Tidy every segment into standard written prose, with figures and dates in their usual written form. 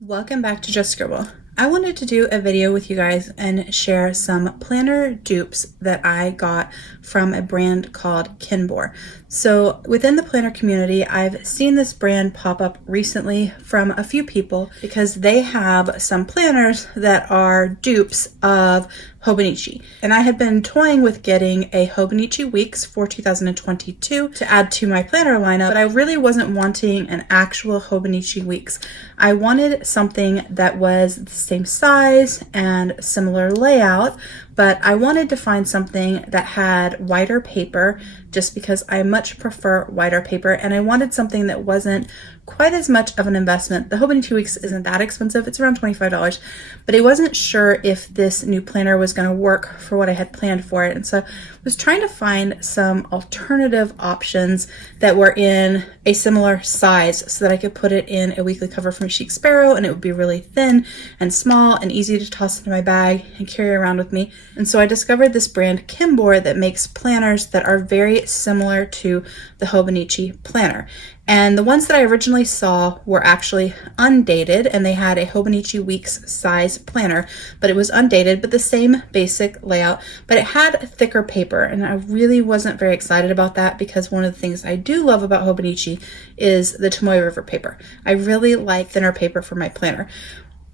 Welcome back to Just Scribble. I wanted to do a video with you guys and share some planner dupes that I got from a brand called Kinbor. So within the planner community, I've seen this brand pop up recently from a few people because they have some planners that are dupes of Hobonichi. And I had been toying with getting a Hobonichi Weeks for 2022 to add to my planner lineup, but I really wasn't wanting an actual Hobonichi Weeks. I wanted something that was the same size and similar layout, but I wanted to find something that had wider paper just because I much prefer wider paper, and I wanted something that wasn't quite as much of an investment. The Hobonichi Weeks isn't that expensive. It's around $25, but I wasn't sure if this new planner was going to work for what I had planned for it. And so I was trying to find some alternative options that were in a similar size so that I could put it in a weekly cover from Chic Sparrow, and it would be really thin and small and easy to toss into my bag and carry around with me. And so I discovered this brand Kinbor that makes planners that are very similar to the Hobonichi planner. And the ones that I originally saw were actually undated, and they had a Hobonichi Weeks size planner, but it was undated, but the same basic layout, but it had thicker paper. And I really wasn't very excited about that because one of the things I do love about Hobonichi is the Tomoe River paper. I really like thinner paper for my planner.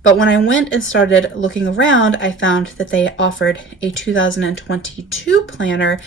But when I went and started looking around, I found that they offered a 2022 planner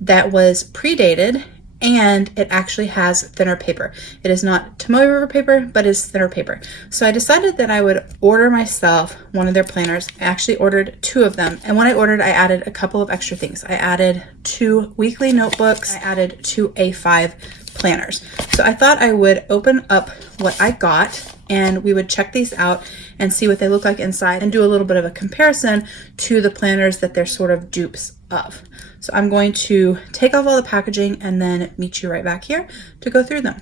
that was predated, and it actually has thinner paper. It is not Tomoe River paper, but is thinner paper. So I decided that I would order myself one of their planners. I actually ordered 2 of them. And when I ordered, I added a couple of extra things. I added 2 weekly notebooks. I added 2 A5 planners. So I thought I would open up what I got and we would check these out and see what they look like inside and do a little bit of a comparison to the planners that they're sort of dupes of. So I'm going to take off all the packaging and then meet you right back here to go through them.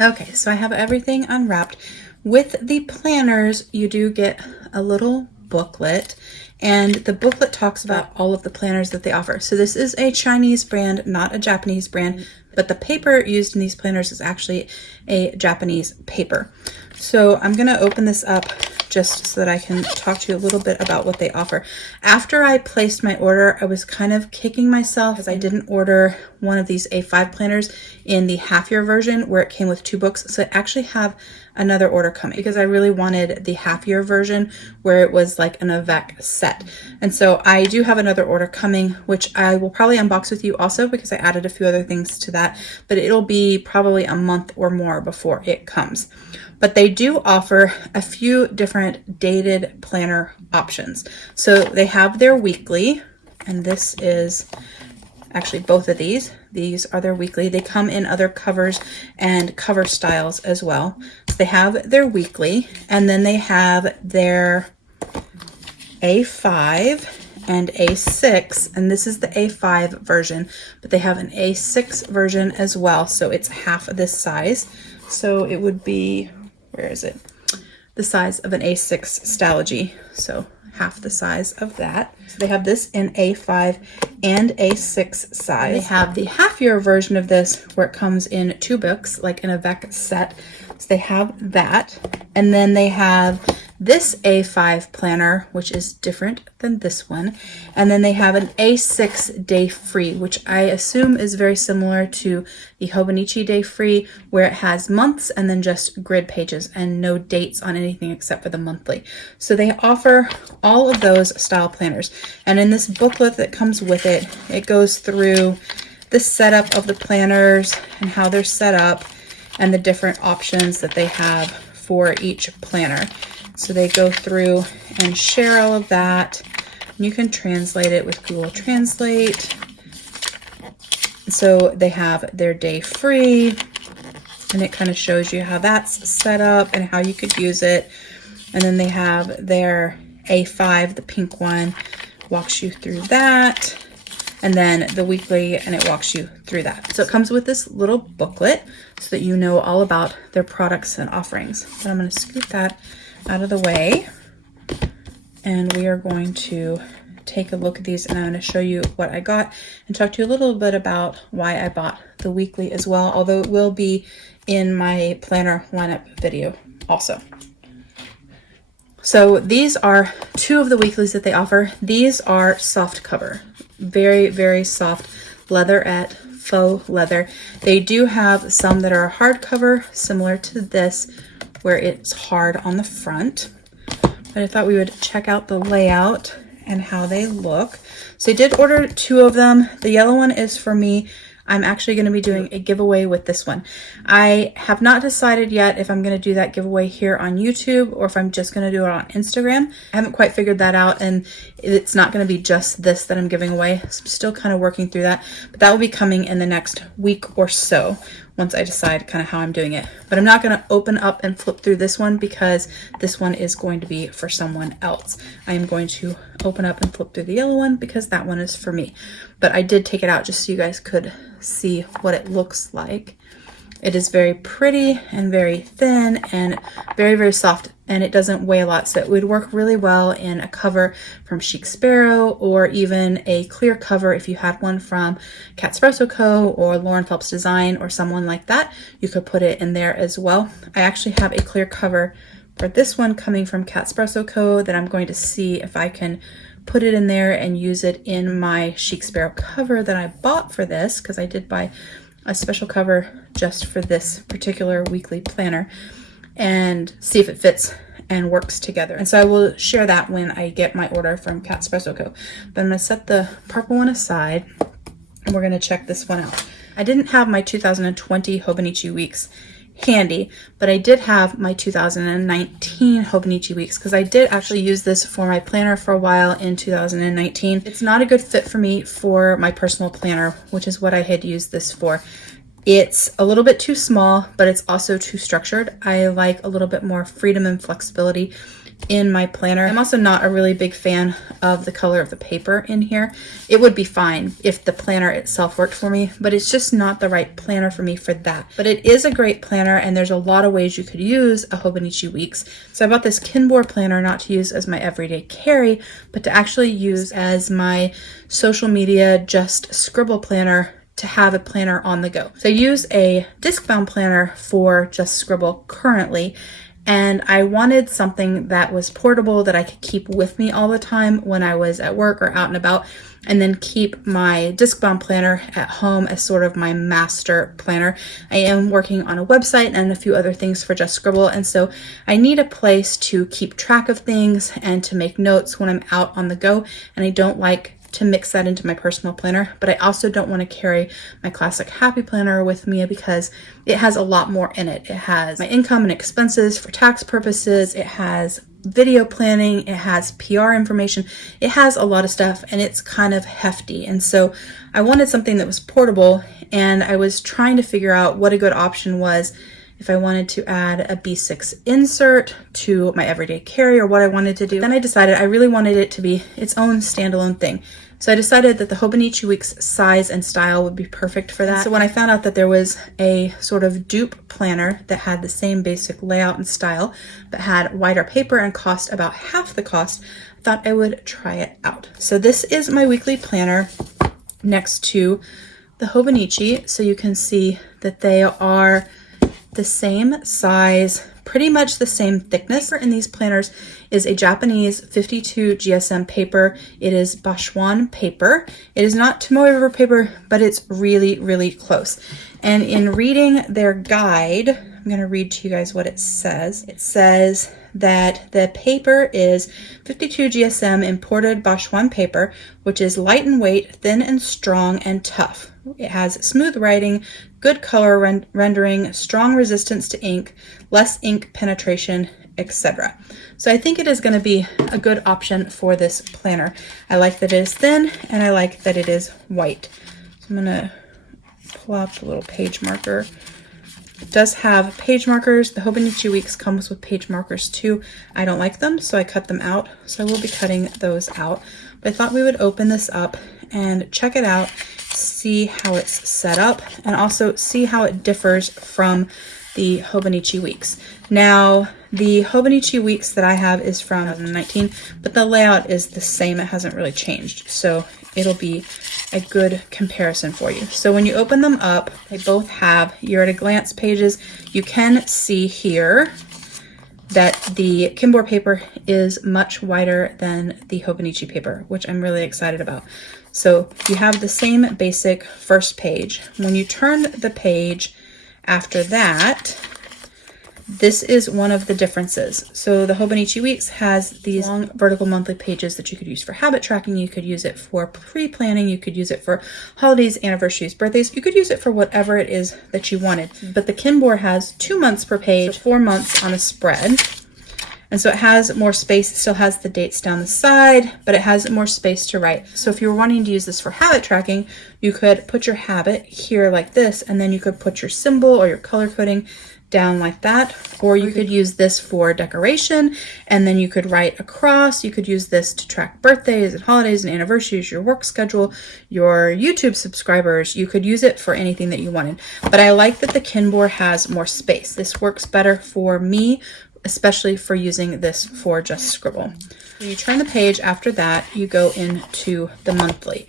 Okay, so I have everything unwrapped. With the planners, you do get a little booklet, and the booklet talks about all of the planners that they offer. So this is a Chinese brand, not a Japanese brand, but the paper used in these planners is actually a Japanese paper. So I'm going to open this up just so that I can talk to you a little bit about what they offer. After I placed my order, I was kind of kicking myself because I didn't order one of these A5 planners in the half-year version where it came with 2 books. So I actually have another order coming because I really wanted the half-year version where it was like an Avec set. And so I do have another order coming, which I will probably unbox with you also because I added a few other things to that, but it'll be probably a month or more before it comes. But they do offer a few different dated planner options. So they have their weekly, and this is actually both of these. These are their weekly. They come in other covers and cover styles as well. So they have their weekly, and then they have their A5 and A6, and this is the A5 version, but they have an A6 version as well. So it's half of this size. So it would be, where is it? The size of an A6 Stylogy. So half the size of that. So they have this in A5 and A6 size. They have the half-year version of this where it comes in 2 books, like an Avec set. So they have that. And then they have this A5 planner, which is different than this one. And then they have an A6 Day Free, which I assume is very similar to the Hobonichi Day Free, where it has months and then just grid pages and no dates on anything except for the monthly. So they offer all of those style planners. And in this booklet that comes with it, it goes through the setup of the planners and how they're set up and the different options that they have for each planner. So they go through and share all of that. You can translate it with Google Translate. So they have their day free, and it kind of shows you how that's set up and how you could use it. And then they have their A5, the pink one, walks you through that. And then the weekly, and it walks you through that. So it comes with this little booklet so that you know all about their products and offerings. But I'm going to scoot that out of the way, and we are going to take a look at these, and I'm going to show you what I got and talk to you a little bit about why I bought the weekly as well, although it will be in my planner lineup video. also. So these are two of the weeklies that they offer. These are soft cover, very, very soft leatherette, faux leather. They do have some that are hardcover, similar to this, where it's hard on the front. But I thought we would check out the layout and how they look. So I did order two of them. The yellow one is for me. I'm actually going to be doing a giveaway with this one. I have not decided yet if I'm going to do that giveaway here on YouTube or if I'm just going to do it on Instagram. I haven't quite figured that out, and it's not going to be just this that I'm giving away. So I'm still kind of working through that, but that will be coming in the next week or so once I decide kind of how I'm doing it. But I'm not going to open up and flip through this one because this one is going to be for someone else. I am going to open up and flip through the yellow one because that one is for me. But I did take it out just so you guys could see what it looks like. It is very pretty and very thin and very, very soft, and it doesn't weigh a lot, so it would work really well in a cover from Chic Sparrow or even a clear cover if you had one from Catspresso Co. or Lauren Phelps Design or someone like that. You could put it in there as well. I actually have a clear cover for this one coming from Catspresso Co. that I'm going to see if I can put it in there and use it in my Chic Sparrow cover that I bought for this, because I did buy a special cover just for this particular weekly planner, and see if it fits and works together. And so I will share that when I get my order from Catspresso Co. But I'm going to set the purple one aside and we're going to check this one out. I didn't have my 2020 Hobonichi Weeks handy, but I did have my 2019 Hobonichi Weeks because I did actually use this for my planner for a while in 2019. It's not a good fit for me for my personal planner, which is what I had used this for. It's a little bit too small, but it's also too structured. I like a little bit more freedom and flexibility in my planner. I'm also not a really big fan of the color of the paper in here. It would be fine if the planner itself worked for me, but it's just not the right planner for me for that. But it is a great planner, and there's a lot of ways you could use a Hobonichi Weeks. So I bought this Kinbor planner not to use as my everyday carry, but to actually use as my social media just scribble planner, to have a planner on the go. So I use a disc-bound planner for just scribble currently, and I wanted something that was portable that I could keep with me all the time when I was at work or out and about, and then keep my disc-bound planner at home as sort of my master planner. I am working on a website and a few other things for Just Scribble, and so I need a place to keep track of things and to make notes when I'm out on the go, and I don't like to mix that into my personal planner, but I also don't want to carry my classic happy planner with me because it has a lot more in it. It has my income and expenses for tax purposes. It has video planning. It has PR information. It has a lot of stuff, and it's kind of hefty. And so I wanted something that was portable, and I was trying to figure out what a good option was if I wanted to add a B6 insert to my everyday carry or what I wanted to do. Then I decided I really wanted it to be its own standalone thing. So I decided that the Hobonichi Weeks size and style would be perfect for that. So when I found out that there was a sort of dupe planner that had the same basic layout and style, but had wider paper and cost about half the cost, I thought I would try it out. So this is my weekly planner next to the Hobonichi. So you can see that they are the same size, pretty much the same thickness. In these planners is a Japanese 52 GSM paper. It is Bashuan paper. It is not Tomoe River paper, but it's really, really close. And in reading their guide, I'm going to read to you guys what it says. It says that the paper is 52 GSM imported Bashuan paper, which is light in weight, thin and strong and tough. It has smooth writing, good color rendering, strong resistance to ink, less ink penetration, etc. So I think it is going to be a good option for this planner. I like that it is thin, and I like that it is white. So I'm going to pull out the little page marker. It does have page markers. The Hobonichi Weeks comes with page markers too. I don't like them, so I cut them out. So I will be cutting those out. But I thought we would open this up and check it out, see how it's set up, and also see how it differs from the Hobonichi Weeks. Now, the Hobonichi Weeks that I have is from 2019, but the layout is the same. It hasn't really changed, so it'll be a good comparison for you. So when you open them up, they both have your at a glance pages. You can see here that the Kinbor paper is much wider than the Hobonichi paper, which I'm really excited about. So you have the same basic first page. When you turn the page after that, this is one of the differences. So the Hobonichi Weeks has these long vertical monthly pages that you could use for habit tracking. You could use it for pre-planning. You could use it for holidays, anniversaries, birthdays. You could use it for whatever it is that you wanted. But the Kinbor has 2 months per page, 4 months on a spread. And so it has more space. It still has the dates down the side, but it has more space to write. So if you were wanting to use this for habit tracking, you could put your habit here like this, and then you could put your symbol or your color coding down like that, or you could use this for decoration, and then you could write across. You could use this to track birthdays and holidays and anniversaries, your work schedule, your YouTube subscribers. You could use it for anything that you wanted. But I like that the Kinbor has more space. This works better for me, especially for using this for just scribble. When you turn the page after that, you go into the monthly.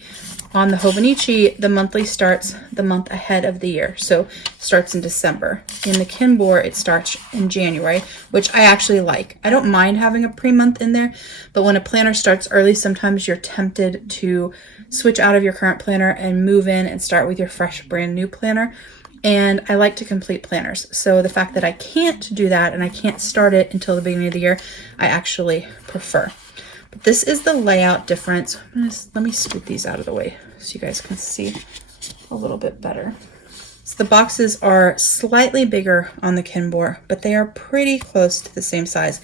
On the Hobonichi, the monthly starts the month ahead of the year, so it starts in December. In the Kinbor, it starts in January, which I actually like. I don't mind having a pre-month in there, but when a planner starts early, sometimes you're tempted to switch out of your current planner and move in and start with your fresh, brand new planner. And I like to complete planners. So the fact that I can't do that and I can't start it until the beginning of the year, I actually prefer. But this is the layout difference. Let me scoot these out of the way so you guys can see a little bit better. So the boxes are slightly bigger on the Kinbor, but they are pretty close to the same size.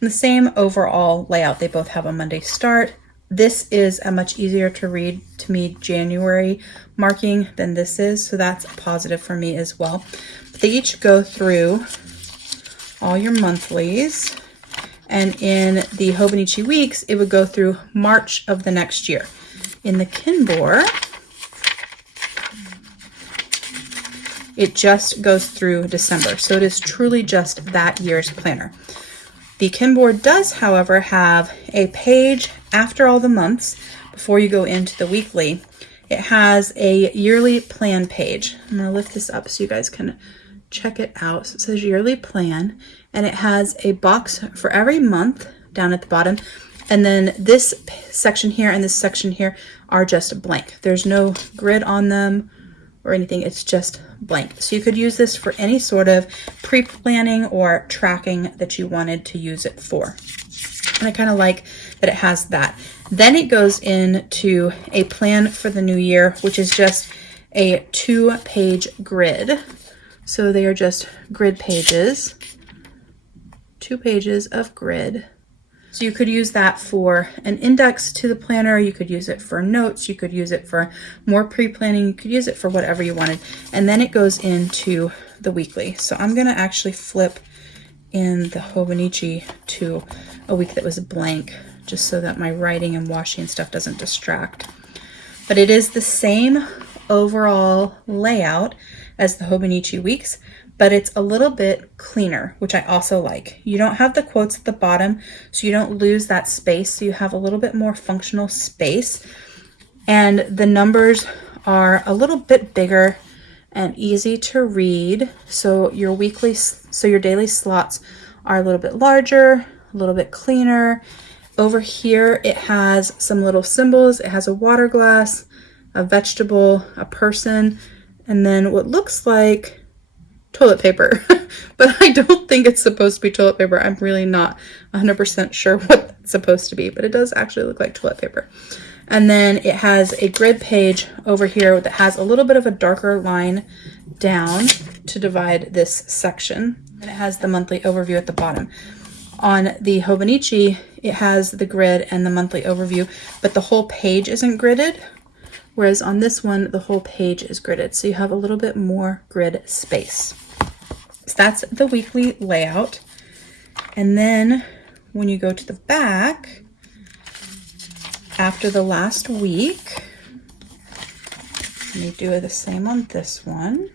And the same overall layout. They both have a Monday start. This is a much easier to read to me January marking than this is, so that's a positive for me as well. But they each go through all your monthlies, and in the Hobonichi Weeks, it would go through March of the next year. In the Kinbor, it just goes through December, so it is truly just that year's planner. The Kinbor does, however, have a page after all the months before you go into the weekly. It has a yearly plan page. I'm going to lift this up so you guys can check it out. So it says yearly plan, and it has a box for every month down at the bottom. And then this section here and this section here are just blank. There's no grid on them or anything. It's just blank. So you could use this for any sort of pre-planning or tracking that you wanted to use it for. And I kind of like that it has that. Then it goes into a plan for the new year, which is just a 2-page grid. So they are just grid pages, 2 pages of grid. So you could use that for an index to the planner. You could use it for notes. You could use it for more pre-planning. You could use it for whatever you wanted. And then it goes into the weekly. So I'm going to actually flip in the Hobonichi to a week that was blank, just so that my writing and washing and stuff doesn't distract. But it is the same overall layout as the Hobonichi Weeks, but it's a little bit cleaner, which I also like. You don't have the quotes at the bottom, so you don't lose that space. So you have a little bit more functional space. And the numbers are a little bit bigger and easy to read. So your your daily slots are a little bit larger, a little bit cleaner. Over here, it has some little symbols. It has a water glass, a vegetable, a person, and then what looks like toilet paper. But I don't think it's supposed to be toilet paper. I'm really not 100% sure what it's supposed to be, but it does actually look like toilet paper. And then it has a grid page over here that has a little bit of a darker line down to divide this section. And it has the monthly overview at the bottom. On the Hobonichi, it has the grid and the monthly overview, but the whole page isn't gridded. Whereas on this one, the whole page is gridded. So you have a little bit more grid space. So that's the weekly layout. And then when you go to the back, after the last week, let me do the same on this one.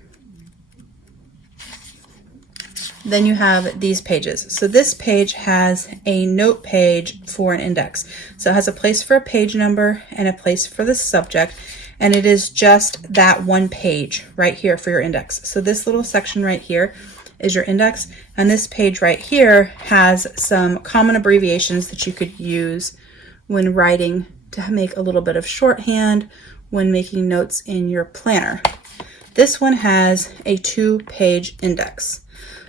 Then you have these pages. So this page has a note page for an index. So it has a place for a page number and a place for the subject. And it is just that one page right here for your index. So this little section right here is your index. And this page right here has some common abbreviations that you could use when writing to make a little bit of shorthand when making notes in your planner. This one has a 2-page index.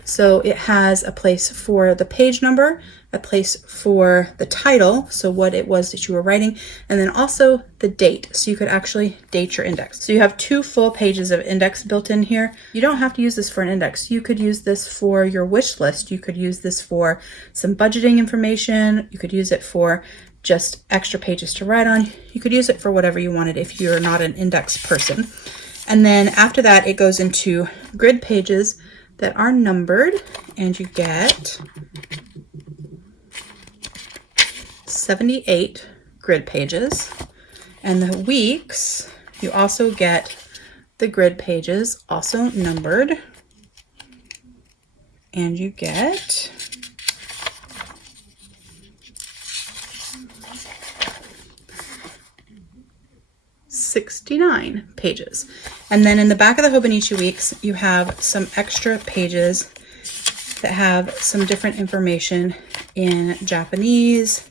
So it has a place for the page number, a place for the title, so what it was that you were writing, and then also the date, so you could actually date your index. So you have 2 full pages of index built in here. You don't have to use this for an index. You could use this for your wish list. You could use this for some budgeting information. You could use it for just extra pages to write on. You could use it for whatever you wanted if you're not an index person. And then after that, it goes into grid pages that are numbered, and you get 78 grid pages. And the weeks, you also get the grid pages also numbered, and you get 69 pages. And then in the back of the Hobonichi Weeks, you have some extra pages that have some different information in Japanese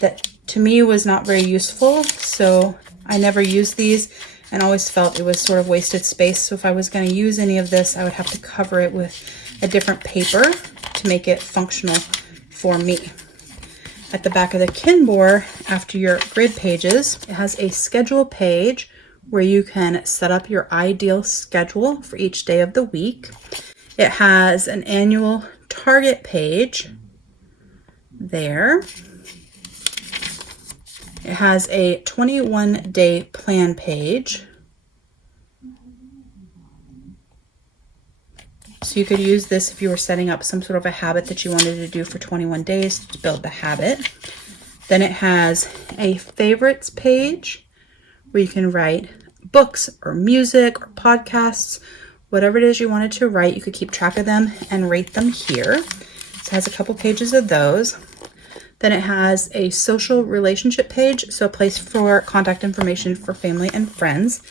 that to me was not very useful. So I never used these and always felt it was sort of wasted space. So if I was going to use any of this, I would have to cover it with a different paper to make it functional for me. At the back of the Kinbor, after your grid pages, it has a schedule page where you can set up your ideal schedule for each day of the week. It has an annual target page there. It has a 21-day plan page. So you could use this if you were setting up some sort of a habit that you wanted to do for 21 days to build the habit. Then it has a favorites page where you can write books or music or podcasts, whatever it is you wanted to write. You could keep track of them and rate them here. So it has a couple pages of those. Then it has a social relationship page, so a place for contact information for family and friends.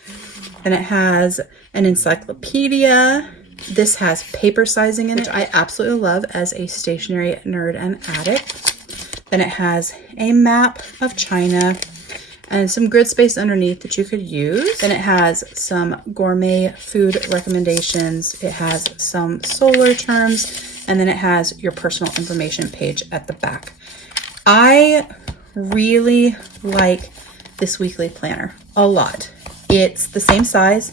Then it has an encyclopedia. This has paper sizing in it, which I absolutely love as a stationery nerd and addict. Then it has a map of China and some grid space underneath that you could use. Then it has some gourmet food recommendations. It has some solar terms, and then it has your personal information page at the back. I really like this weekly planner a lot. It's the same size,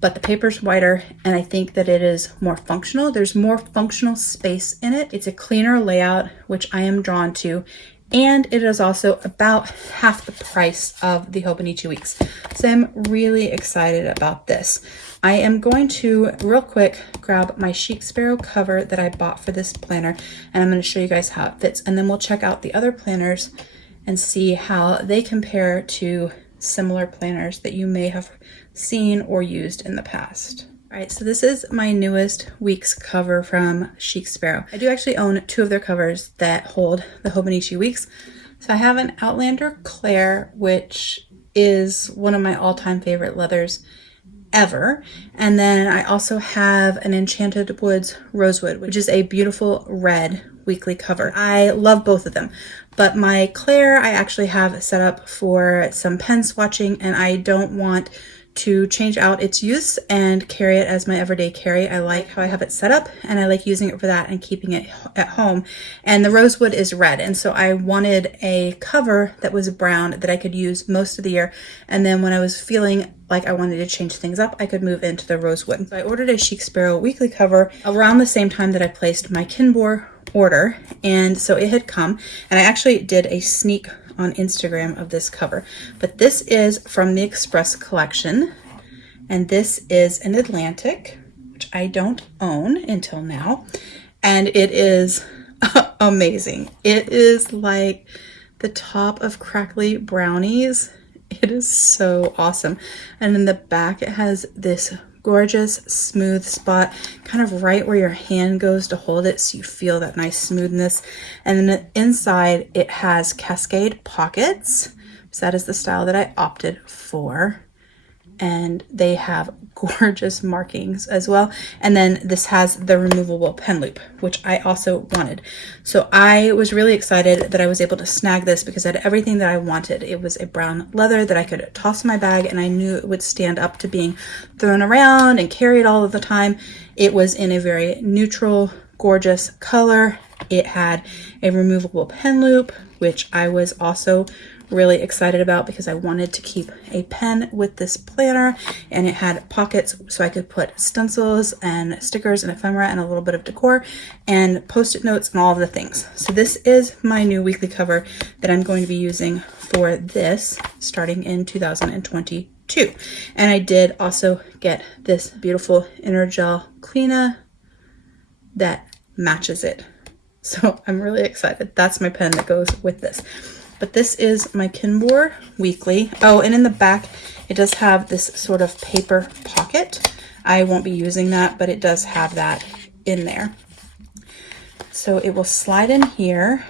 but the paper's wider, and I think that it is more functional. There's more functional space in it. It's a cleaner layout, which I am drawn to, and it is also about half the price of the Hobonichi Weeks. So I'm really excited about this. I am going to real quick grab my Chic Sparrow cover that I bought for this planner, and I'm going to show you guys how it fits, and then we'll check out the other planners and see how they compare to similar planners that you may have seen or used in the past. All right, so this is my newest week's cover from Chic Sparrow. I do actually own 2 of their covers that hold the Hobonichi Weeks. So I have an Outlander Claire, which is one of my all-time favorite leathers ever. And then I also have an Enchanted Woods Rosewood, which is a beautiful red weekly cover. I love both of them, but my Claire I actually have set up for some pen swatching, and I don't want to change out its use and carry it as my everyday carry. I like how I have it set up, and I like using it for that and keeping it at home. And the rosewood is red, and so I wanted a cover that was brown that I could use most of the year, and then when I was feeling like I wanted to change things up, I could move into the rosewood. So I ordered a Chic Sparrow weekly cover around the same time that I placed my Kinbor order, and so it had come, and I actually did a sneak on Instagram of this cover, but this is from the Express collection, and this is an Atlantic, which I don't own until now, and it is amazing. It is like the top of crackly brownies. It is so awesome. And in the back it has this gorgeous smooth spot kind of right where your hand goes to hold it, so you feel that nice smoothness. And then the inside it has cascade pockets, so that is the style that I opted for. and they have gorgeous markings as well. And then this has the removable pen loop, which I also wanted. So I was really excited that I was able to snag this because it had everything that I wanted. It was a brown leather that I could toss in my bag, and I knew it would stand up to being thrown around and carried all of the time. It was in a very neutral, gorgeous color. It had a removable pen loop, which I was also really excited about because I wanted to keep a pen with this planner, and it had pockets so I could put stencils and stickers and ephemera and a little bit of decor and post-it notes and all of the things. So this is my new weekly cover that I'm going to be using for this starting in 2022. And I did also get this beautiful inner gel cleaner that matches it. So I'm really excited. That's my pen that goes with this. But this is my Kinbor Weekly. Oh, and in the back, it does have this sort of paper pocket. I won't be using that, but it does have that in there. So it will slide in here.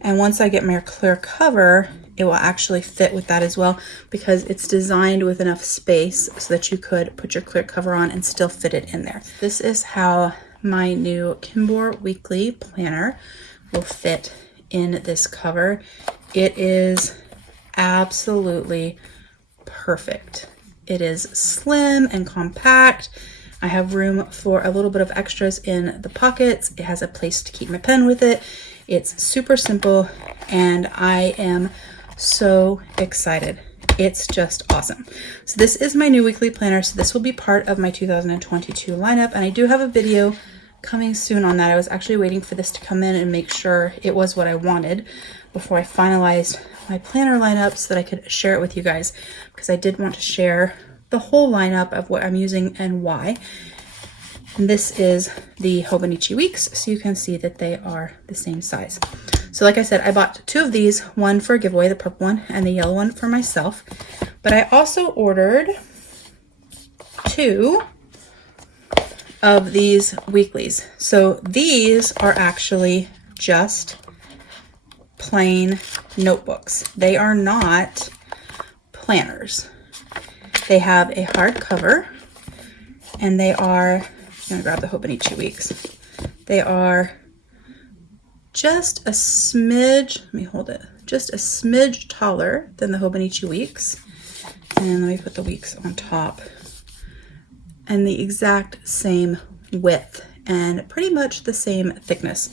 And once I get my clear cover, it will actually fit with that as well, because it's designed with enough space so that you could put your clear cover on and still fit it in there. This is how my new Kinbor Weekly planner will fit in this cover. It is absolutely perfect. It is slim and compact. I have room for a little bit of extras in the pockets. It has a place to keep my pen with it. It's super simple, and I am so excited. It's just awesome. So this is my new weekly planner. So this will be part of my 2022 lineup, and I do have a video coming soon on that. I was actually waiting for this to come in and make sure it was what I wanted before I finalized my planner lineup so that I could share it with you guys, because I did want to share the whole lineup of what I'm using and why. And this is the Hobonichi Weeks, so you can see that they are the same size. So like I said, I bought two of these, one for a giveaway, the purple one, and the yellow one for myself. But I also ordered two of these weeklies. So these are actually just plain notebooks. They are not planners. They have a hard cover, and they are, I'm gonna grab the Hobonichi Weeks. They are just a smidge, let me hold it, just a smidge taller than the Hobonichi Weeks. And let me put the Weeks on top. And the exact same width and pretty much the same thickness.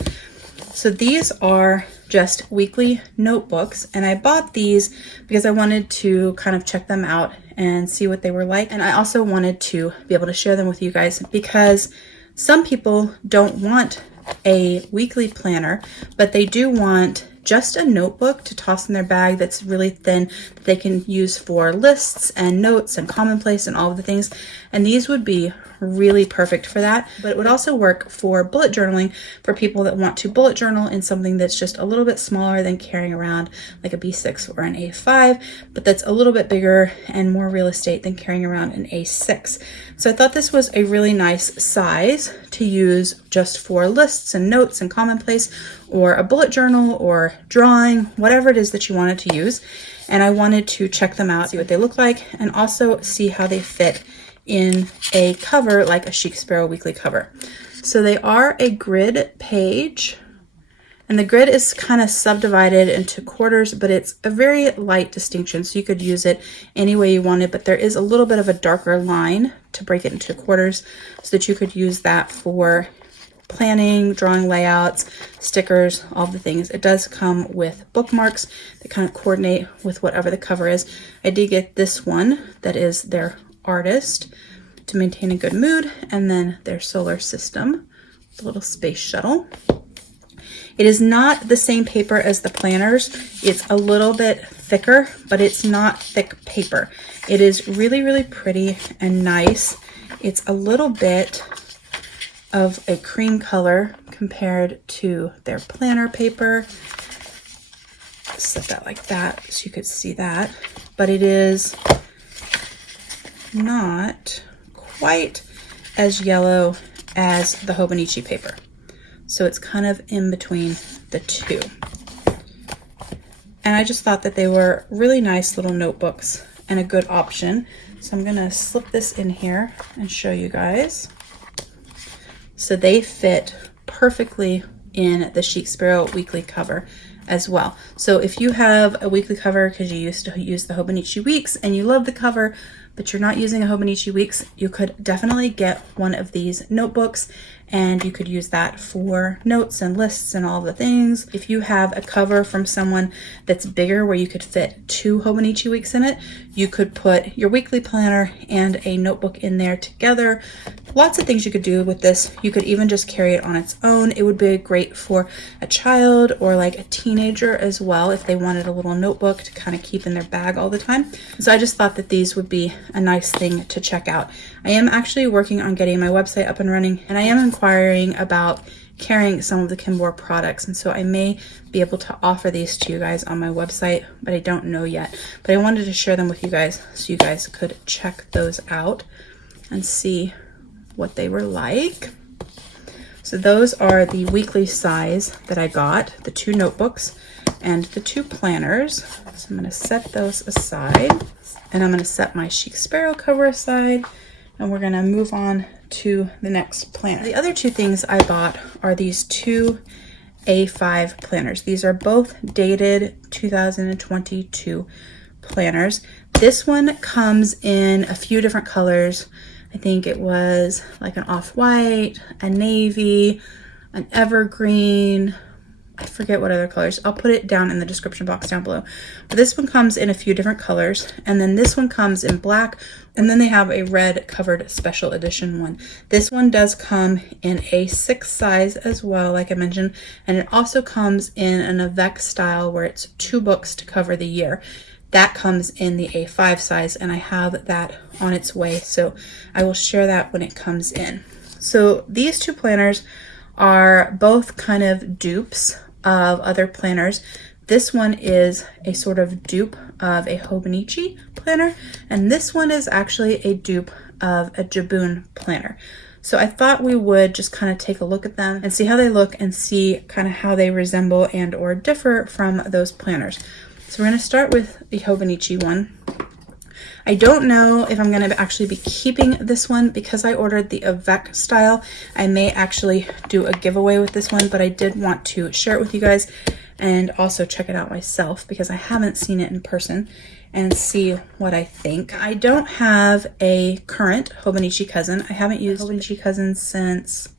So these are just weekly notebooks, and I bought these because I wanted to kind of check them out and see what they were like. And I also wanted to be able to share them with you guys, because some people don't want a weekly planner, but they do want just a notebook to toss in their bag that's really thin, that they can use for lists and notes and commonplace and all of the things. And these would be really perfect for that. But it would also work for bullet journaling for people that want to bullet journal in something that's just a little bit smaller than carrying around like a B6 or an A5, but that's a little bit bigger and more real estate than carrying around an A6. So I thought this was a really nice size to use just for lists and notes and commonplace, or a bullet journal or drawing, whatever it is that you wanted to use. And I wanted to check them out, see what they look like, and also see how they fit in a cover like a Chic Sparrow weekly cover. So they are a grid page, and the grid is kind of subdivided into quarters, but it's a very light distinction, so you could use it any way you wanted, but there is a little bit of a darker line to break it into quarters so that you could use that for planning, drawing layouts, stickers, all the things. It does come with bookmarks that kind of coordinate with whatever the cover is. I did get this one that is their artist to maintain a good mood, and then their solar system, the little space shuttle. It is not the same paper as the planners. It's a little bit thicker, but it's not thick paper. It is really, really pretty and nice. It's a little bit of a cream color compared to their planner paper. Set that like that so you could see that. But it is not quite as yellow as the Hobonichi paper. So it's kind of in between the two. And I just thought that they were really nice little notebooks and a good option So I'm gonna slip this in here and show you guys. So they fit perfectly in the Chic Sparrow weekly cover as well. So if you have a weekly cover because you used to use the Hobonichi Weeks and you love the cover, but you're not using a Hobonichi Weeks, you could definitely get one of these notebooks and you could use that for notes and lists and all the things. If you have a cover from someone that's bigger where you could fit 2 Hobonichi Weeks in it, you could put your weekly planner and a notebook in there together. Lots of things you could do with this. You could even just carry it on its own. It would be great for a child or like a teenager as well if they wanted a little notebook to kind of keep in their bag all the time. So I just thought that these would be a nice thing to check out. I am actually working on getting my website up and running, and I am inquiring about carrying some of the Kinbor products, and so I may be able to offer these to you guys on my website, but I don't know yet. But I wanted to share them with you guys so you guys could check those out and see what they were like. So those are the weekly size that I got, the 2 notebooks and the 2 planners. So I'm going to set those aside, and I'm going to set my Chic Sparrow cover aside, and we're going to move on to the next planner. The other 2 things I bought are these 2 A5 planners. These are both dated 2022 planners. This one comes in a few different colors. I think it was like an off-white, a navy, an evergreen, I forget what other colors. I'll put it down in the description box down below. But this one comes in a few different colors, and then this one comes in black, and then they have a red covered special edition one. This one does come in a 6 size as well, like I mentioned, and it also comes in an Avec style where it's 2 books to cover the year. That comes in the A5 size, and I have that on its way, so I will share that when it comes in. So these 2 planners are both kind of dupes of other planners. This one is a sort of dupe of a Hobonichi planner, and this one is actually a dupe of a Jibun planner. So I thought we would just kind of take a look at them and see how they look and see kind of how they resemble and or differ from those planners. So we're going to start with the Hobonichi one. I don't know if I'm going to actually be keeping this one because I ordered the Avec style. I may actually do a giveaway with this one, but I did want to share it with you guys and also check it out myself because I haven't seen it in person and see what I think. I don't have a current Hobonichi Cousin. I haven't used Hobonichi Cousin since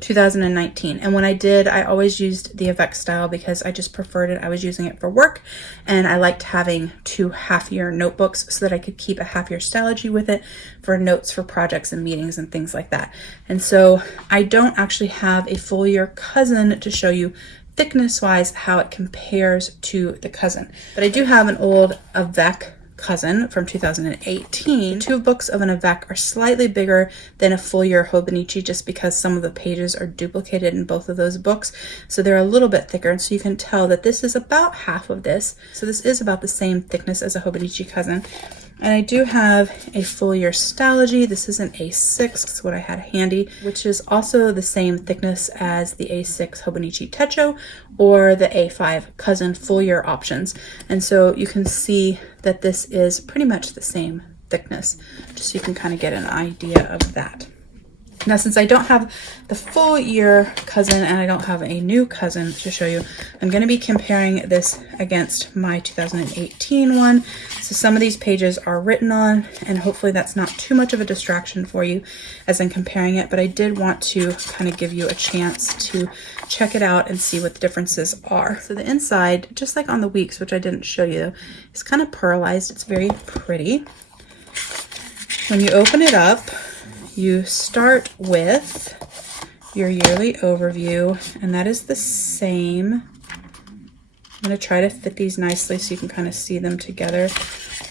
2019, and when I did, I always used the Avec style because I just preferred it. I was using it for work, and I liked having 2 half-year notebooks so that I could keep a half-year stylogy with it for notes for projects and meetings and things like that. And so I don't actually have a full year Cousin to show you thickness-wise how it compares to the Cousin, but I do have an old Avec Cousin from 2018. 2 books of an Avec are slightly bigger than a full year Hobonichi just because some of the pages are duplicated in both of those books, so they're a little bit thicker, and so you can tell that this is about half of this. So this is about the same thickness as a Hobonichi Cousin. And I do have a full year stylogy. This is an A6, it's what I had handy, which is also the same thickness as the A6 Hobonichi Techo or the A5 Cousin full year options. And so you can see that this is pretty much the same thickness, just so you can kind of get an idea of that. Now, since I don't have the full year Cousin and I don't have a new Cousin to show you, I'm going to be comparing this against my 2018 one. So some of these pages are written on, and hopefully that's not too much of a distraction for you as I'm comparing it, but I did want to kind of give you a chance to check it out and see what the differences are. So the inside, just like on the Weeks, which I didn't show you, is kind of pearlized. It's very pretty. When you open it up, you start with your yearly overview, and that is the same. I'm going to try to fit these nicely so you can kind of see them together,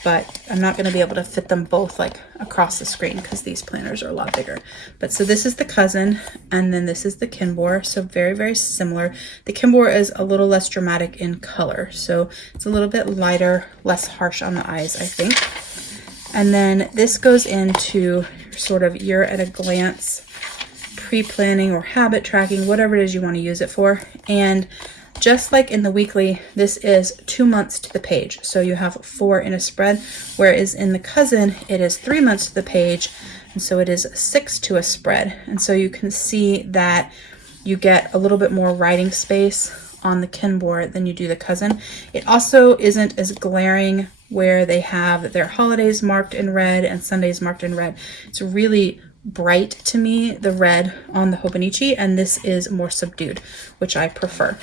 but I'm not going to be able to fit them both like across the screen because these planners are a lot bigger. But so this is the Cousin, and then this is the Kinbor, so very, very similar. The Kinbor is a little less dramatic in color, so it's a little bit lighter, less harsh on the eyes, I think. And then this goes into sort of year at a glance, pre-planning or habit tracking, whatever it is you want to use it for. And just like in the weekly, this is 2 months to the page. So you have 4 in a spread, whereas in the Cousin, it is 3 months to the page. And so it is 6 to a spread. And so you can see that you get a little bit more writing space on the Kinbor than you do the Cousin. It also isn't as glaring where they have their holidays marked in red and Sundays marked in red. It's really bright to me, the red on the Hobonichi, and this is more subdued, which I prefer.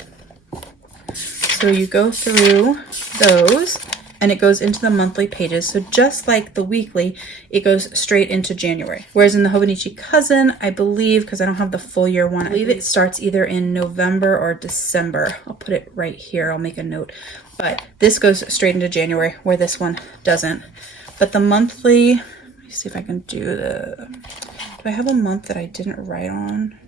So you go through those and it goes into the monthly pages. So just like the weekly, it goes straight into January. Whereas in the Hobonichi Cousin, I believe, because I don't have the full year one, I believe it starts either in November or December. I'll put it right here. I'll make a note. But this goes straight into January, where this one doesn't. But the monthly, let me see if I can do do I have a month that I didn't write on?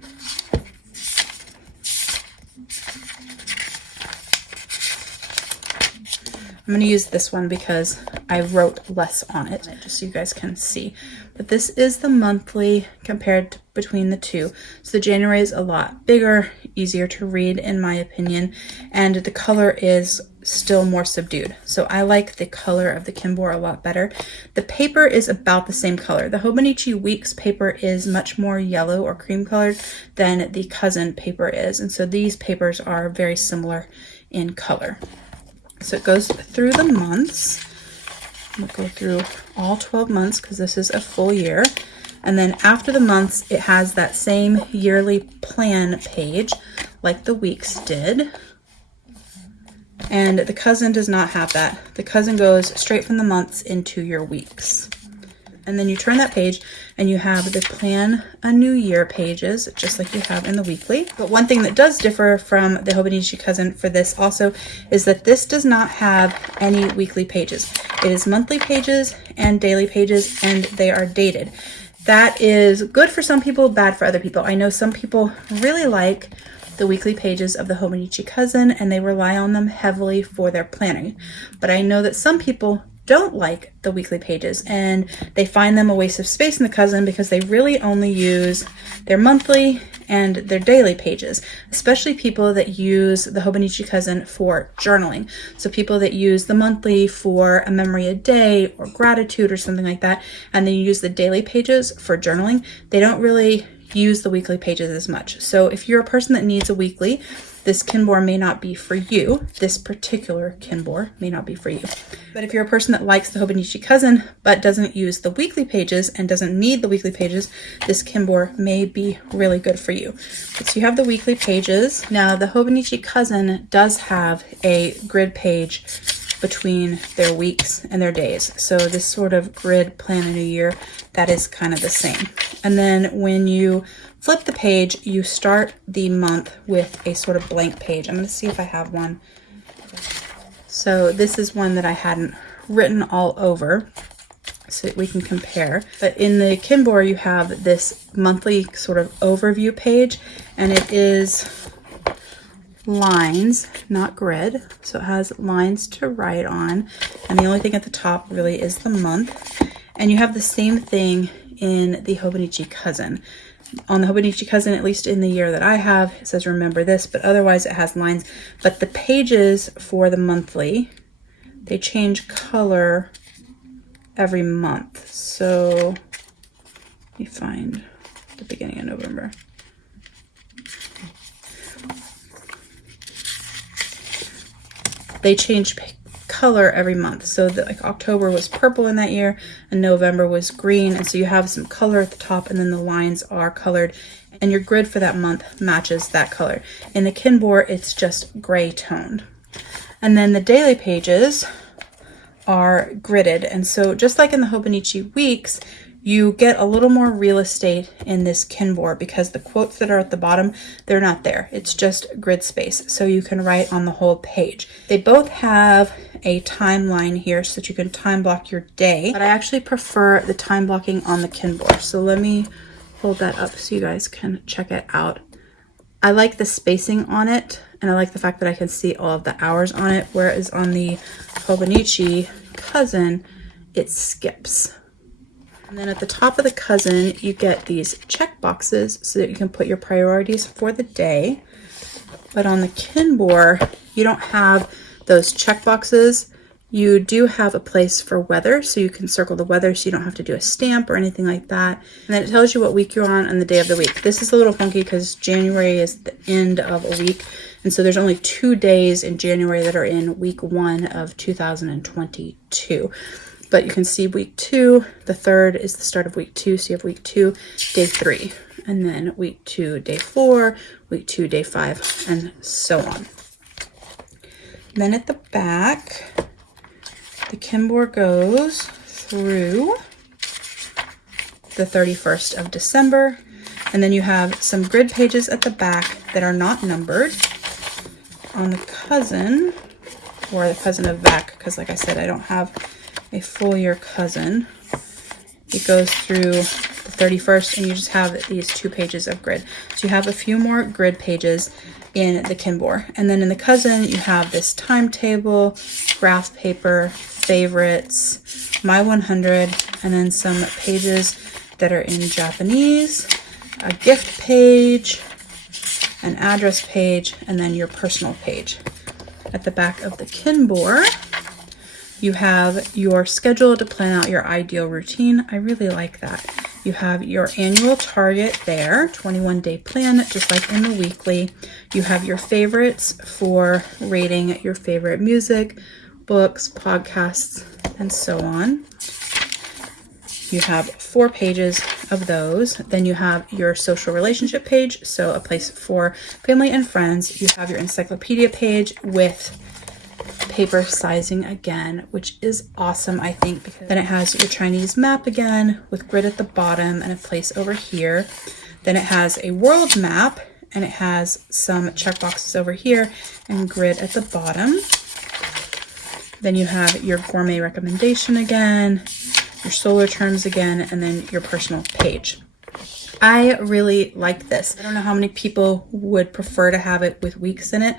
I'm going to use this one because I wrote less on it, just so you guys can see. But this is the monthly compared to between the two. So the January is a lot bigger, easier to read in my opinion, and the color is still more subdued. So I like the color of the Kinbor a lot better. The paper is about the same color. The Hobonichi Weeks paper is much more yellow or cream colored than the Cousin paper is. And so these papers are very similar in color. So it goes through the months. We'll go through all 12 months because this is a full year. And then after the months, it has that same yearly plan page like the weeks did. And the Cousin does not have that. The Cousin goes straight from the months into your weeks. And then you turn that page and you have the Plan a New Year pages, just like you have in the weekly. But one thing that does differ from the Hobonichi Cousin for this also is that this does not have any weekly pages. It is monthly pages and daily pages, and they are dated. That is good for some people, bad for other people. I know some people really like the weekly pages of the Hobonichi Cousin and they rely on them heavily for their planning. But I know that some people don't like the weekly pages and they find them a waste of space in the Cousin because they really only use their monthly and their daily pages, especially people that use the Hobonichi Cousin for journaling. So people that use the monthly for a memory a day or gratitude or something like that, and then use the daily pages for journaling, they don't really use the weekly pages as much. So if you're a person that needs a weekly, this Kinbor may not be for you. This particular Kinbor may not be for you. But if you're a person that likes the Hobonichi Cousin but doesn't use the weekly pages and doesn't need the weekly pages, this Kinbor may be really good for you. So you have the weekly pages. Now the Hobonichi Cousin does have a grid page between their weeks and their days. So this sort of grid Plan a New Year, that is kind of the same. And then when you flip the page, you start the month with a sort of blank page. I'm going to see if I have one. So this is one that I hadn't written all over so that we can compare. But in the Kinbor, you have this monthly sort of overview page, and it is lines, not grid. So it has lines to write on, and the only thing at the top really is the month. And you have the same thing in the Hobonichi Cousin. On the Hobonichi Cousin, at least in the year that I have, it says remember this, but otherwise it has lines. But the pages for the monthly, they change color every month. So let me find the beginning of November. They change color every month. So that like October was purple in that year and November was green. And so you have some color at the top and then the lines are colored and your grid for that month matches that color. In the Kinbor, it's just gray toned. And then the daily pages are gridded. And so just like in the Hobonichi Weeks, you get a little more real estate in this Kinbor because the quotes that are at the bottom, they're not there. It's just grid space, so you can write on the whole page. They both have a timeline here so that you can time block your day, but I actually prefer the time blocking on the Kinbor. So let me hold that up so you guys can check it out. I like the spacing on it, and I like the fact that I can see all of the hours on it, whereas on the Hobonichi Cousin, it skips. And then at the top of the Cousin, you get these check boxes so that you can put your priorities for the day. But on the Kinbor, you don't have those check boxes. You do have a place for weather, so you can circle the weather so you don't have to do a stamp or anything like that. And then it tells you what week you're on and the day of the week. This is a little funky because January is the end of a week. And so there's only 2 days in January that are in week 1 of 2022. But you can see week 2, the 3rd is the start of week 2. So you have week 2, day 3, and then week 2, day 4, week 2, day 5, and so on. Then at the back, the Kinbor goes through the 31st of December, and then you have some grid pages at the back that are not numbered. On the Cousin, or the Cousin Avec, because like I said, I don't have a full year Cousin. It goes through the 31st, and you just have these 2 pages of grid. So you have a few more grid pages in the Kinbor. And then in the Cousin, you have this timetable, graph paper, favorites, my 100, and then some pages that are in Japanese, a gift page, an address page, and then your personal page. At the back of the Kinbor, you have your schedule to plan out your ideal routine. I really like that. You have your annual target there, 21-day plan, just like in the weekly. You have your favorites for rating your favorite music, books, podcasts, and so on. You have 4 pages of those. Then you have your social relationship page, so a place for family and friends. You have your encyclopedia page with paper sizing again, which is awesome, I think, because then it has your Chinese map again with grid at the bottom and a place over here. Then it has a world map, and it has some check boxes over here and grid at the bottom. Then you have your gourmet recommendation again, your solar terms again, and then your personal page. I really like this. I don't know how many people would prefer to have it with weeks in it,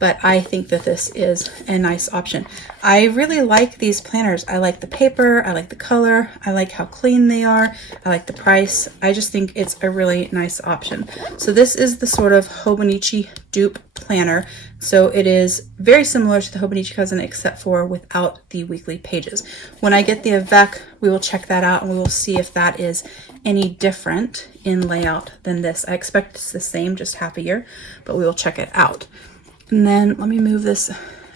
but I think that this is a nice option. I really like these planners. I like the paper, I like the color, I like how clean they are, I like the price. I just think it's a really nice option. So this is the sort of Hobonichi dupe planner. So it is very similar to the Hobonichi Cousin, except for without the weekly pages. When I get the Avec, we will check that out and we will see if that is any different in layout than this. I expect it's the same, just half a year, but we will check it out. And then let me move this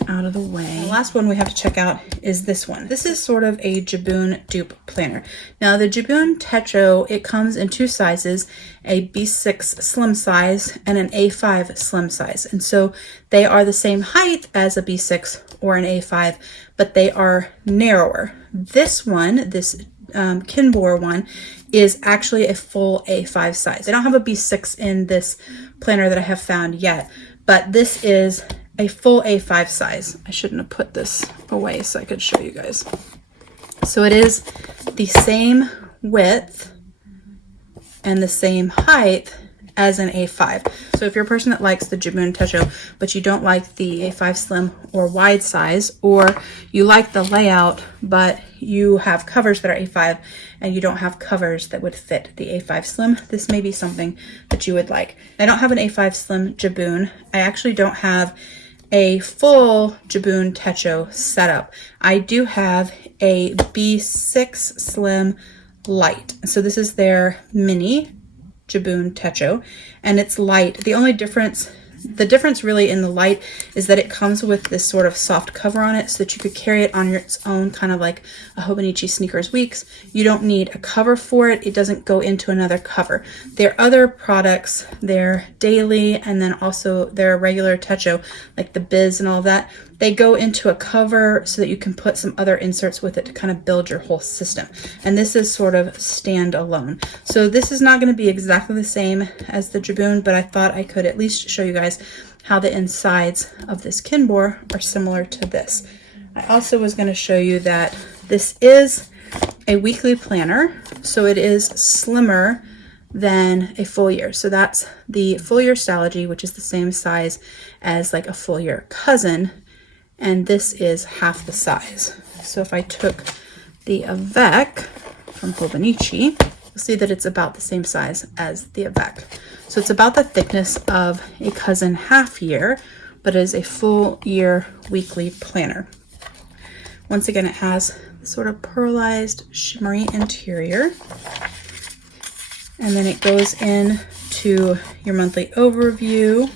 out of the way. The last one we have to check out is this one. This is sort of a Jibun dupe planner. Now the Jibun Techo, it comes in 2 sizes, a B6 slim size and an A5 slim size. And so they are the same height as a B6 or an A5, but they are narrower. This one, this Kinbor one, is actually a full A5 size. I don't have a B6 in this planner that I have found yet, but this is a full A5 size. I shouldn't have put this away so I could show you guys. So it is the same width and the same height as an A5. So if you're a person that likes the Jibun Techo, but you don't like the A5 slim or wide size, or you like the layout, but you have covers that are A5 and you don't have covers that would fit the A5 slim, this may be something that you would like. I don't have an A5 slim Jibun. I actually don't have a full Jibun Techo setup. I do have a B6 slim light. So this is their mini Jibun Techo, and it's light. The difference really in the light is that it comes with this sort of soft cover on it so that you could carry it on its own, kind of like a Hobonichi Sneakers Weeks. You don't need a cover for it. It doesn't go into another cover. Their other products, their daily and then also their regular Techo, like the Biz and all that, they go into a cover so that you can put some other inserts with it to kind of build your whole system. And this is sort of standalone. So this is not going to be exactly the same as the Jibun, but I thought I could at least show you guys how the insides of this Kinbor are similar to this. I also was going to show you that this is a weekly planner, so it is slimmer than a full year. So that's the full year Stylogy, which is the same size as like a full year Cousin. And this is half the size. So if I took the Avec from Hobonichi, you'll see that it's about the same size as the Avec. So it's about the thickness of a Cousin half year, but it is a full year weekly planner. Once again, it has sort of pearlized shimmery interior. And then it goes in to your monthly overview.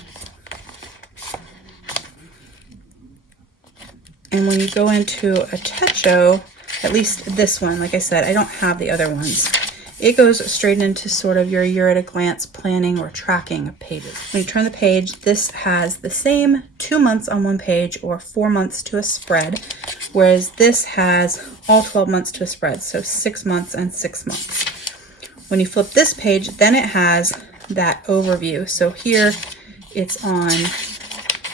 And when you go into a Techo, at least this one, like I said, I don't have the other ones. It goes straight into sort of your year at a glance planning or tracking pages. When you turn the page, this has the same 2 months on one page or 4 months to a spread, whereas this has all 12 months to a spread, so 6 months and 6 months. When you flip this page, then it has that overview. So here it's on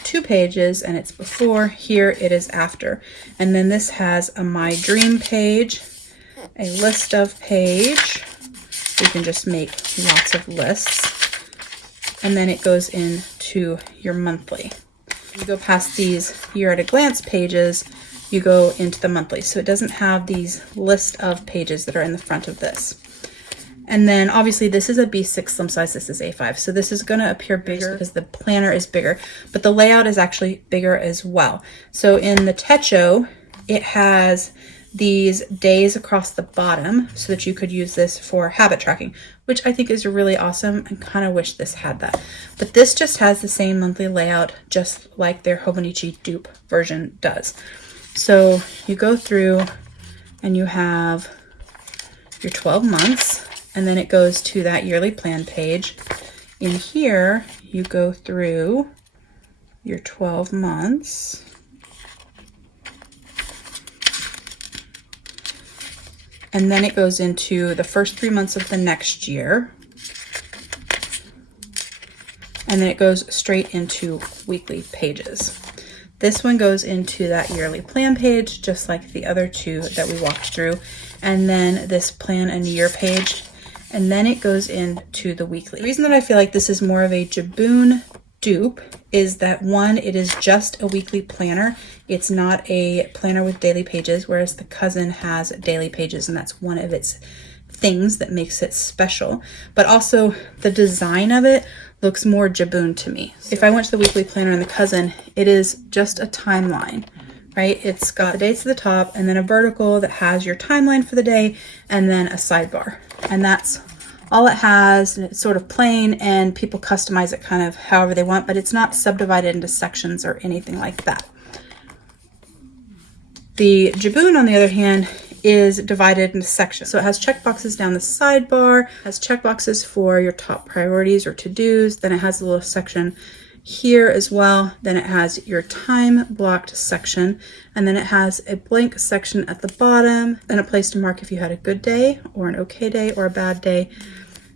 2 pages and it's before, here it is after. And then this has a My Dream page, a list of page. You can just make lots of lists. And then it goes into your monthly. You go past these year at a glance pages, you go into the monthly. So it doesn't have these list of pages that are in the front of this. And then obviously this is a B6 slim size, this is A5. So this is gonna appear bigger because the planner is bigger, but the layout is actually bigger as well. So in the Techo, it has these days across the bottom so that you could use this for habit tracking, which I think is really awesome and kind of wish this had that. But this just has the same monthly layout, just like their Hobonichi dupe version does. So you go through and you have your 12 months, and then it goes to that yearly plan page. In here, you go through your 12 months. And then it goes into the first 3 months of the next year. And then it goes straight into weekly pages. This one goes into that yearly plan page, just like the other two that we walked through. And then this plan and year page. And then it goes into the weekly. The reason that I feel like this is more of a Jibun dupe is that, one, it is just a weekly planner. It's not a planner with daily pages, whereas the Cousin has daily pages, and that's one of its things that makes it special. But also the design of it looks more Jibun to me. If I went to the weekly planner in the Cousin, it is just a timeline, right? It's got the dates at the top and then a vertical that has your timeline for the day and then a sidebar. And that's all it has, and it's sort of plain, and people customize it kind of however they want, but it's not subdivided into sections or anything like that. The Jibun, on the other hand, is divided into sections. So it has checkboxes down the sidebar, has checkboxes for your top priorities or to-dos, then it has a little section here as well, then it has your time blocked section, and then it has a blank section at the bottom and a place to mark if you had a good day or an okay day or a bad day.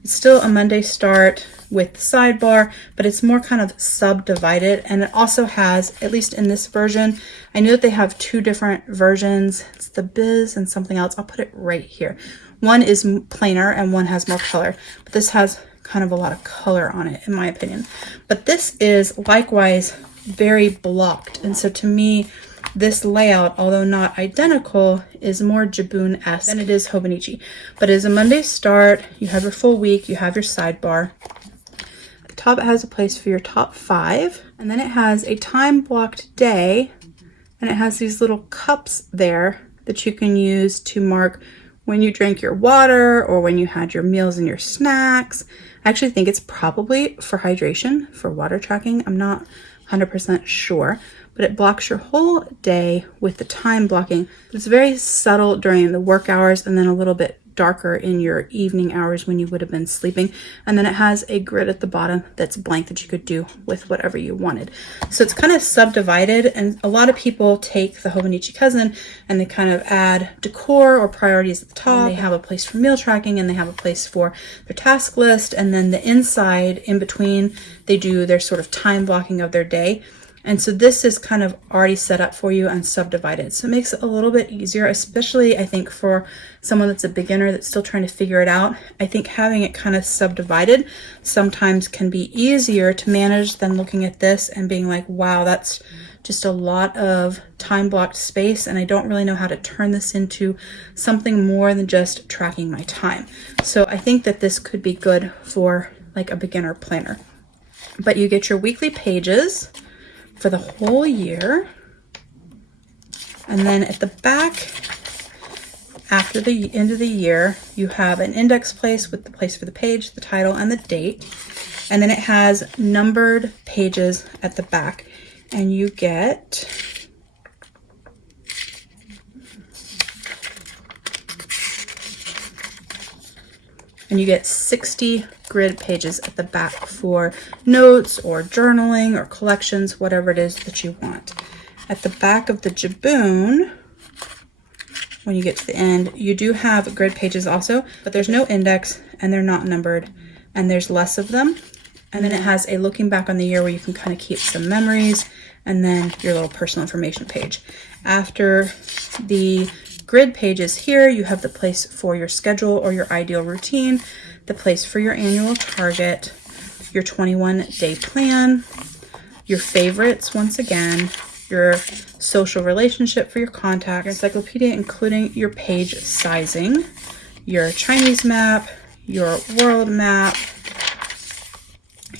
It's still a Monday start with the sidebar, but it's more kind of subdivided, and it also has, at least in this version, I know that they have 2 different versions. It's the Biz and something else. I'll put it right here. One is plainer and one has more color, but this has kind of a lot of color on it, in my opinion. But this is likewise very blocked, and so to me, this layout, although not identical, is more Jibun-esque than it is Hobonichi. But it is a Monday start, you have your full week, you have your sidebar. At the top it has a place for your top 5, and then it has a time-blocked day, and it has these little cups there that you can use to mark when you drank your water or when you had your meals and your snacks. I actually think it's probably for hydration, for water tracking. I'm not 100% sure, but it blocks your whole day with the time blocking. It's very subtle during the work hours and then a little bit darker in your evening hours when you would have been sleeping. And then it has a grid at the bottom that's blank that you could do with whatever you wanted. So it's kind of subdivided, and a lot of people take the Hobonichi Cousin and they kind of add decor or priorities at the top. They have a place for meal tracking and they have a place for their task list, and then the inside in between they do their sort of time blocking of their day. And so this is kind of already set up for you and subdivided. So it makes it a little bit easier, especially I think for someone that's a beginner that's still trying to figure it out. I think having it kind of subdivided sometimes can be easier to manage than looking at this and being like, wow, that's just a lot of time blocked space, and I don't really know how to turn this into something more than just tracking my time. So I think that this could be good for like a beginner planner. But you get your weekly pages for the whole year. And then at the back, after the end of the year, you have an index place with the place for the page, the title, and the date. And then it has numbered pages at the back. And you get and you get 60 grid pages at the back for notes or journaling or collections, whatever it is that you want. At the back of the Jibun, when you get to the end, you do have grid pages also, but there's no index and they're not numbered and there's less of them. And then it has a looking back on the year where you can kind of keep some memories and then your little personal information page. After the grid pages here, you have the place for your schedule or your ideal routine, the place for your annual target, your 21-day plan, your favorites once again, your social relationship for your contact, your encyclopedia including your page sizing, your Chinese map, your world map,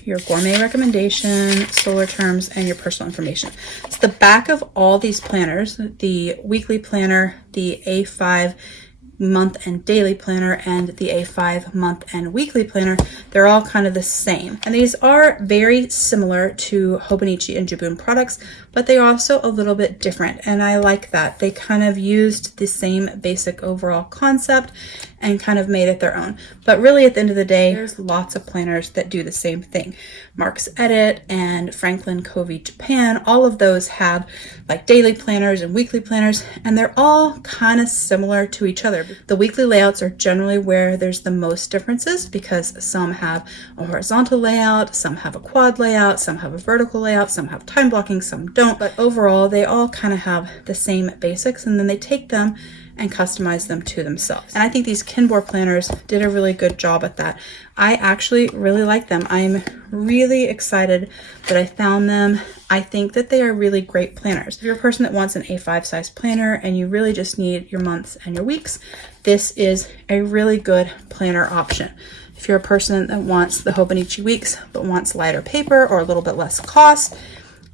your gourmet recommendation, solar terms, and your personal information. So the back of all these planners, the weekly planner, the A5 month and daily planner, and the A5 month and weekly planner, they're all kind of the same. And these are very similar to Hobonichi and Jibun products, but they are also a little bit different. And I like that. They kind of used the same basic overall concept and kind of made it their own. But really at the end of the day, there's lots of planners that do the same thing. Mark's Edit and Franklin Covey Japan, all of those have like daily planners and weekly planners, and they're all kind of similar to each other. The weekly layouts are generally where there's the most differences because some have a horizontal layout, some have a quad layout, some have a vertical layout, some have time blocking, some don't. But overall, they all kind of have the same basics, and then they take them and customize them to themselves. And I think these Kinbor planners did a really good job at that. I actually really like them. I'm really excited that I found them. I think that they are really great planners. If you're a person that wants an A5 size planner and you really just need your months and your weeks, this is a really good planner option. If you're a person that wants the Hobonichi Weeks but wants lighter paper or a little bit less cost,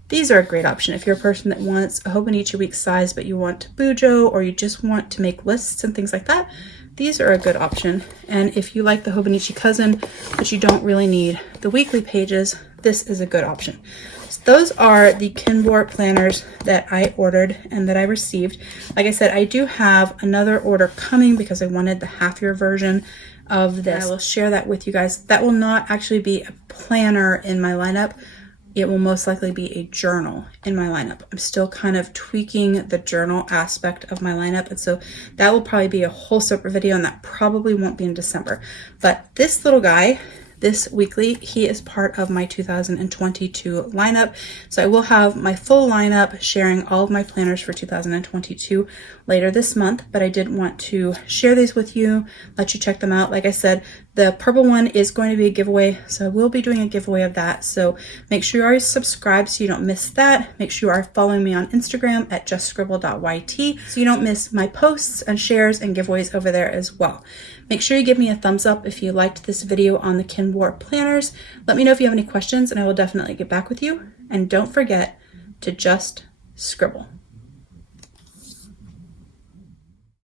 these are a great option. If you're a person that wants a Hobonichi Weeks size, but you want Bujo, or you just want to make lists and things like that, these are a good option. And if you like the Hobonichi Cousin, but you don't really need the weekly pages, this is a good option. So those are the Kinbor planners that I ordered and that I received. Like I said, I do have another order coming because I wanted the half-year version of this. I will share that with you guys. That will not actually be a planner in my lineup. It will most likely be a journal in my lineup. I'm still kind of tweaking the journal aspect of my lineup, and so that will probably be a whole separate video, and that probably won't be in December. But this little guy, this weekly, he is part of my 2022 lineup. So I will have my full lineup sharing all of my planners for 2022 later this month, but I did want to share these with you, let you check them out. Like I said, the purple one is going to be a giveaway, so I will be doing a giveaway of that. So make sure you are subscribed so you don't miss that. Make sure you are following me on Instagram at justscribble.yt so you don't miss my posts and shares and giveaways over there as well. Make sure you give me a thumbs up if you liked this video on the Kinbor planners. Let me know if you have any questions and I will definitely get back with you. And don't forget to just scribble.